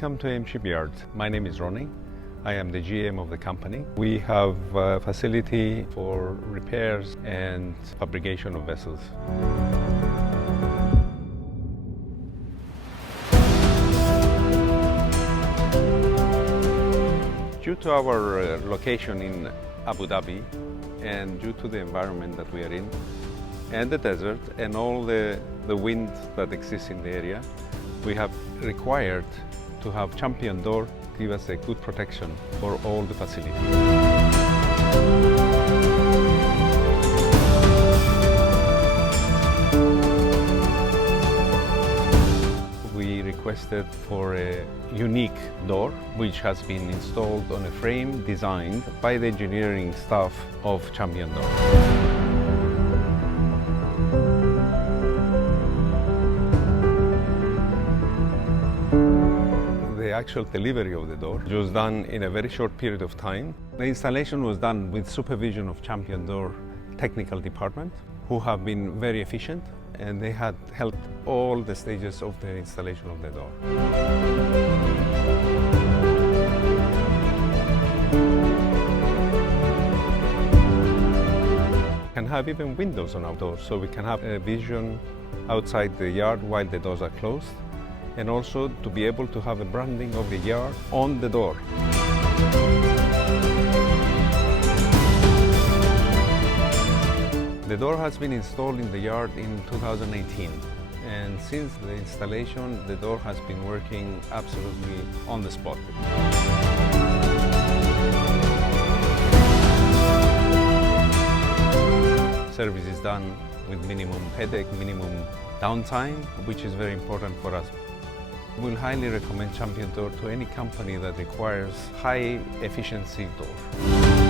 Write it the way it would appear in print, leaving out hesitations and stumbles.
Welcome to Shipyard. My name is Ronnie. I am the GM of the company. We have a facility for repairs and fabrication of vessels. Due to our location in Abu Dhabi and due to the environment that we are in and the desert and all the wind that exists in the area, we have required to have champion door give us a good protection for all the facilities. We requested for a unique door which has been installed on a frame designed by the engineering staff of Champion Door. The actual delivery of the door was done in a very short period of time. The installation was done with supervision of Champion Door technical department, who have been very efficient, and they had helped all the stages of the installation of the door. We can have even windows on our doors, so we can have a vision outside the yard while the doors are closed, and also to be able to have a branding of the yard on the door. The door has been installed in the yard in 2018, and since the installation, the door has been working absolutely on the spot. Service is done with minimum headache, minimum downtime, which is very important for us. We'll highly recommend Champion Door to any company that requires high efficiency door.